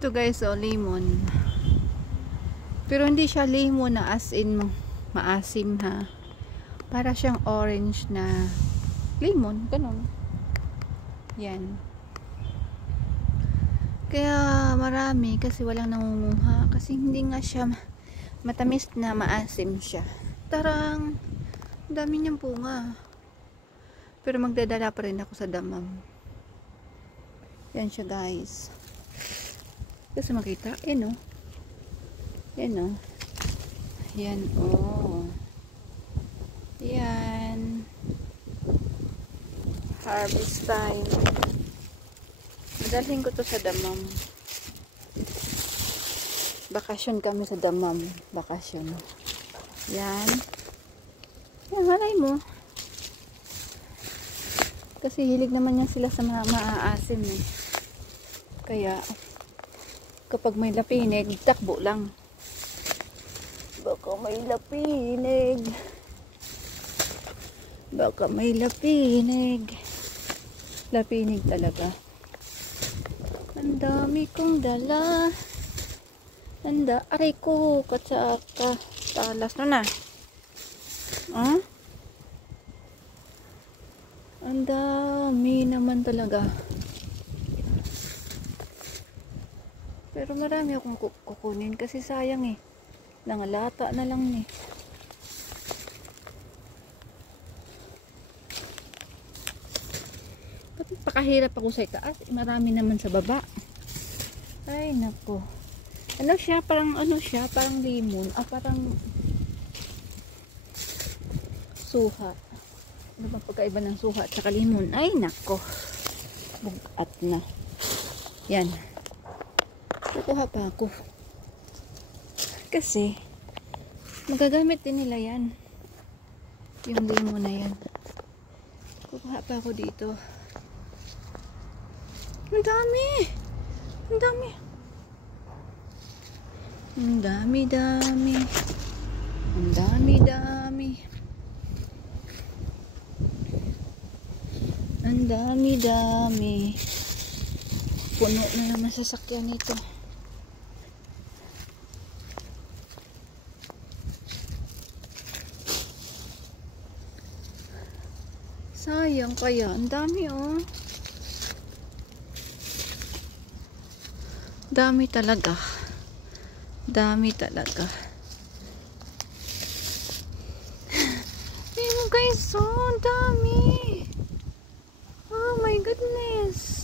Ito guys, oh, lemon. Pero hindi siya lemon na as in maasim ha. Para siyang orange na lemon, ganun. Yan. Kaya marami kasi walang nangunguha. Kasi hindi nga siya matamis na maasim siya. Tarang! Dami niyang bunga. Pero magdadala pa rin ako sa damam. Yan siya guys. Kasi makita, yan o. Yan o. Yan o. Yan. Harvest time. Madalhin ko to sa damam. Bakasyon kami sa damam. Bakasyon. Yan. Yan, halay mo. Kasi hilig naman yan sila sa maaasim eh. Kaya, kapag may lapinig, takbo lang. Baka may lapinig. Baka may lapinig. Lapinig talaga. Ang dami kong dala. Aray ko, katsaka. Talas na na. Ah? Ang dami naman talaga. Pero marami akong kukunin kasi sayang eh. Nangalata na lang eh. Pakahirap ako sa itaas. Marami naman sa baba. Ay nako. Ano siya? Parang ano siya? Parang lemon. Parang suha. Ano ba pagkaiba ng suha at saka lemon? Ay nako. Bugat na. Yan. Kukuha pa ako. Kasi magagamit din nila yan. Yung lemon na yan. Kukuha pa ako dito. Ang dami. Ang dami. Ang dami-dami. Ang dami-dami. Ang dami-dami. Puno na naman sasakyan nito. Sayang kaya. Ang dami oh. Dami talaga. Dami talaga. Ayun guys, so dami. Oh my goodness.